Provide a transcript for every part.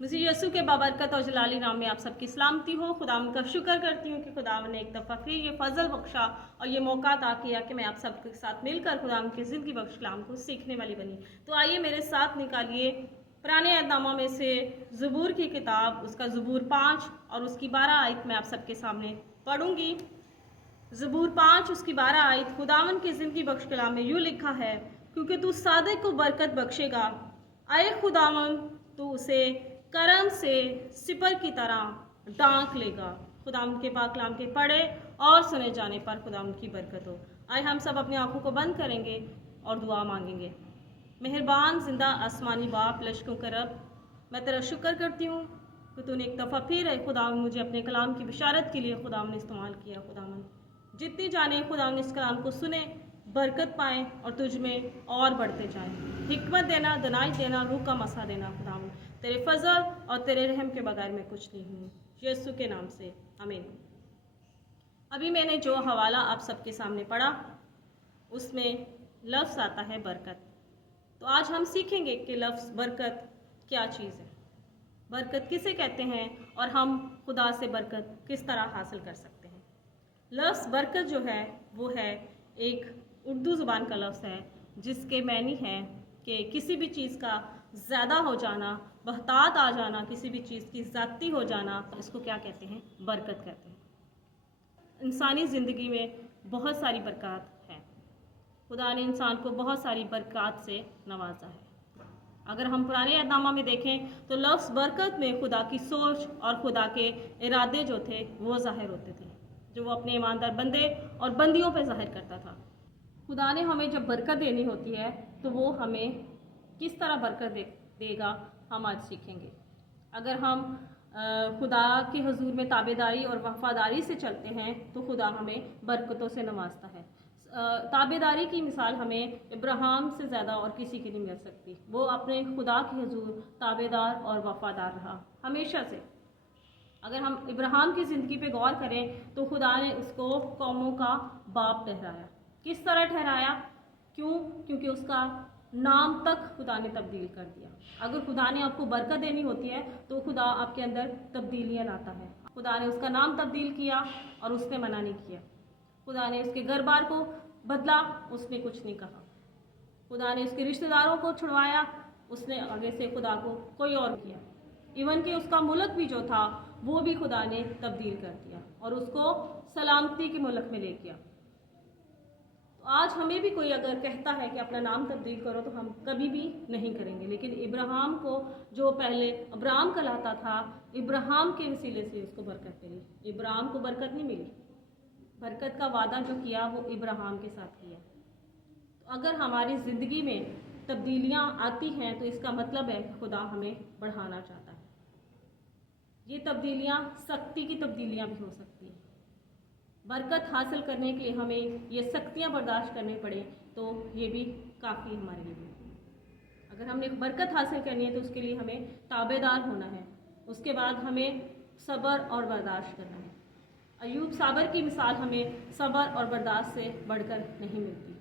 मुझे यीशु के बाबरकत और जलाली नाम में आप सबकी सलामती हो। खुदावंद का शुक्र करती हूँ कि खुदावंद ने एक दफ़ा फिर ये फजल बख्शा और ये मौका अता किया कि मैं आप सबके साथ मिलकर खुदावंद की ज़िंदगी बख्श कलाम को सीखने वाली बनी। तो आइए मेरे साथ निकालिए पुराने अहदनामा में से ज़बूर की किताब, उसका ज़बूर 5 और उसकी 12 आयत मैं आप सबके सामने पढ़ूंगी। ज़बूर 5 उसकी 12 आयत खुदावंद की ज़िंदगी बख्श कलाम में यूँ लिखा है, क्योंकि तू सादिक को बरकत बख्शेगा, आए खुदावंद तू उसे करम से सिपर की तरह डांक लेगा। खुदावंद के पाक कलाम के पढ़े और सुने जाने पर खुदावंद की बरकत हो। आए हम सब अपनी आंखों को बंद करेंगे और दुआ मांगेंगे। मेहरबान जिंदा आसमानी बाप, लश्कों का रब, मैं तेरा शुक्र करती हूँ कि तूने एक दफ़ा फिर है खुदावंद मुझे अपने कलाम की बिशारत के लिए खुदावंद ने इस्तेमाल किया। खुदावंद जितनी जाने खुदावंद इस कलाम को सुने, बरकत पाएँ और तुझ में और बढ़ते जाएँ। हिकमत देना, दनाई देना, रूह का मसा देना। खुदावंद तेरे फजल और तेरे रहम के बगैर मैं कुछ नहीं हूँ। यीशु के नाम से आमीन। अभी मैंने जो हवाला आप सबके सामने पढ़ा उसमें लफ्ज़ आता है बरकत। तो आज हम सीखेंगे कि लफ्ज़ बरकत क्या चीज़ है, बरकत किसे कहते हैं और हम खुदा से बरकत किस तरह हासिल कर सकते हैं। लफ्ज़ बरकत जो है वो है एक उर्दू ज़ुबान का लफ्ज़ है जिसके मैनी है कि किसी भी चीज़ का ज़्यादा हो जाना, बहतात आ जाना, किसी भी चीज़ की ज़्यादती हो जाना, इसको क्या कहते हैं? बरकत कहते हैं। इंसानी ज़िंदगी में बहुत सारी बरकत हैं। खुदा ने इंसान को बहुत सारी बरकत से नवाजा है। अगर हम पुराने अहदनामा में देखें तो लफ्ज़ बरकत में खुदा की सोच और खुदा के इरादे जो थे वो ज़ाहिर होते थे, जो वो अपने ईमानदार बंदे और बंदियों पर ज़ाहिर करता था। खुदा ने हमें जब बरकत देनी होती है तो वो हमें किस तरह बरकत देगा हम आज सीखेंगे। अगर हम खुदा के हुजूर में ताबेदारी और वफादारी से चलते हैं तो खुदा हमें बरकतों से नवाजता है। ताबेदारी की मिसाल हमें इब्राहिम से ज़्यादा और किसी की नहीं मिल सकती। वो अपने खुदा के हुजूर ताबेदार और वफादार रहा हमेशा से। अगर हम इब्राहिम की ज़िंदगी पे गौर करें तो खुदा ने उसको कौमों का बाप ठहराया। किस तरह ठहराया? क्योंकि उसका नाम तक खुदा ने तब्दील कर दिया। अगर खुदा ने आपको बरकत देनी होती है तो खुदा आपके अंदर तब्दीलियाँ लाता है। खुदा ने उसका नाम तब्दील किया और उसने मना नहीं किया। खुदा ने उसके घर बार को बदला, उसने कुछ नहीं कहा। खुदा ने उसके रिश्तेदारों को छुड़वाया, उसने आगे से खुदा को कोई और किया। इवन कि उसका मुल्क भी जो था वो भी खुदा ने तब्दील कर दिया और उसको सलामती के मुल्क में ले गया। तो आज हमें भी कोई अगर कहता है कि अपना नाम तब्दील करो तो हम कभी भी नहीं करेंगे। लेकिन इब्राहिम को जो पहले अब्राम कहलाता था, इब्राहिम के वसीले से उसको बरकत मिली। इब्राहिम को बरकत नहीं मिली, बरकत का वादा जो किया वो इब्राहिम के साथ किया। तो अगर हमारी ज़िंदगी में तब्दीलियाँ आती हैं तो इसका मतलब है कि खुदा हमें बढ़ाना चाहता है। ये तब्दीलियाँ सख्ती की तब्दीलियाँ भी हो सकती हैं। बरकत हासिल करने के लिए हमें ये सख्तियाँ बर्दाश्त करनी पड़े तो ये भी काफ़ी हमारे लिए भी। अगर हमने बरकत हासिल करनी है तो उसके लिए हमें ताबेदार होना है। उसके बाद हमें सब्र और बर्दाश्त करना है। अय्यूब साबर की मिसाल हमें सब्र और बर्दाश्त से बढ़कर नहीं मिलती।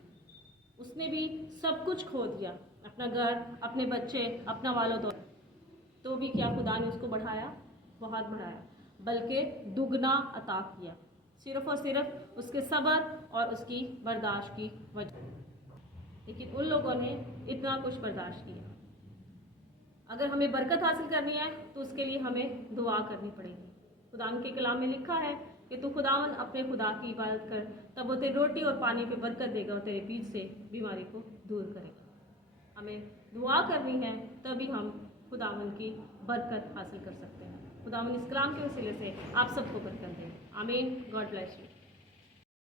उसने भी सब कुछ खो दिया, अपना घर, अपने बच्चे, अपना वालो दौर, तो भी क्या खुदा ने उसको बढ़ाया? बहुत बढ़ाया, बल्कि दुगना अता किया, सिर्फ और सिर्फ उसके सब्र और उसकी बर्दाश्त की वजह। लेकिन उन लोगों ने इतना कुछ बर्दाश्त किया। अगर हमें बरकत हासिल करनी है तो उसके लिए हमें दुआ करनी पड़ेगी। खुदावन के कलाम में लिखा है कि तू खुदावन अपने खुदा की इबादत कर, तब वो तेरी रोटी और पानी पे बरकत देगा और तेरे बीच से बीमारी को दूर करेगा। हमें दुआ करनी है तभी हम खुदावन की बरकत हासिल कर सकते हैं। खुदावन इस कलाम के वसीले से आप सबको बरकत दे। आमीन। God bless you.